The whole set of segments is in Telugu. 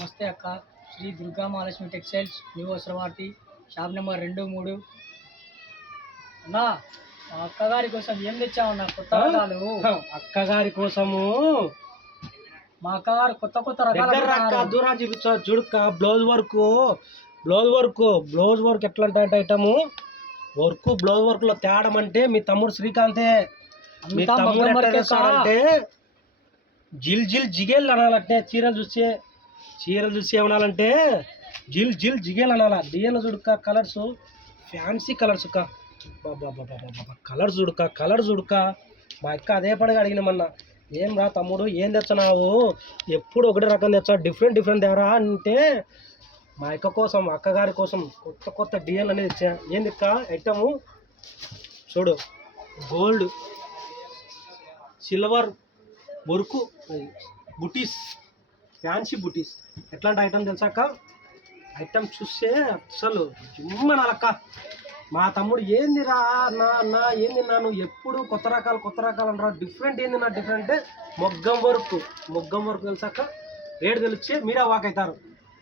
నమస్తే అక్క. శ్రీ దుర్గా మహాలక్ష్మి టెక్స్టైల్స్ న్యూ వస్త్రవార్తి షాప్ నెంబర్ 2, 3. అన్నా, మా అక్కగారి కోసం ఏం తెచ్చామన్నా? కొత్త రకాలు. అక్కగారి కోసము మా అక్కగారు కొత్త కొత్త రకాలు దూరం చూపించా. చూడుక బ్లౌజ్ వర్క్ ఎట్లా అంటే ఐటము బ్లౌజ్ వర్క్ లో తేడం అంటే మీ తమ్ముడు శ్రీకాంతే. మీ తమ్ముడు అంటే జిల్ జిగేల్ అనాలంటే చీరలు చూసి ఏమనాలంటే జిల్ జిగేల్ అనాల. డిఎన్ చూడుక కలర్స్ ఫ్యాన్సీ కలర్స్ కలర్ చూడుక మా అక్క అదే పడిగా అడిగిన మొన్న, ఏం రా తమ్ముడు ఏం తెచ్చినావు, ఎప్పుడు ఒకటి రకం తెచ్చా, డిఫరెంట్ తేరా అంటే మా అక్క కోసం అక్కగారి కోసం కొత్త డిఎన్ అనేది ఇచ్చా. ఏంది అక్క ఐటము చూడు, గోల్డ్ సిల్వర్ వర్క్ బుటీస్, ఫ్యాన్సీ బుటీస్. ఎట్లాంటి ఐటమ్ తెలుసాక? ఐటమ్ చూస్తే అసలు జుమ్మనాలక్క. మా తమ్ముడు ఏందిరా ఏంది నువ్వు ఎప్పుడు కొత్త రకాలు అంటారా, డిఫరెంట్ ఏంది డిఫరెంట్ మొగ్గం వర్క్ తెలుసాక? రేటు తెలిస్తే మీరే వాక్ అవుతారు.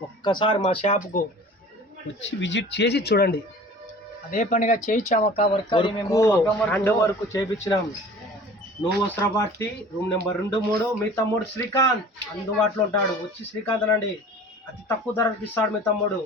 ఒక్కసారి మా షాప్కు వచ్చి విజిట్ చేసి చూడండి. అదే పనిగా చేయించామక్క. Hand work చేయించినాం. నువ్వు వస్త్రవార్తి రూమ్ నెంబర్ 2, 3. మీ తమ్ముడు శ్రీకాంత్ అందుబాటులో ఉంటాడు. వచ్చి శ్రీకాంత్ అనండి, అతి తక్కువ ధరకి ఇస్తాడు మీ తమ్ముడు.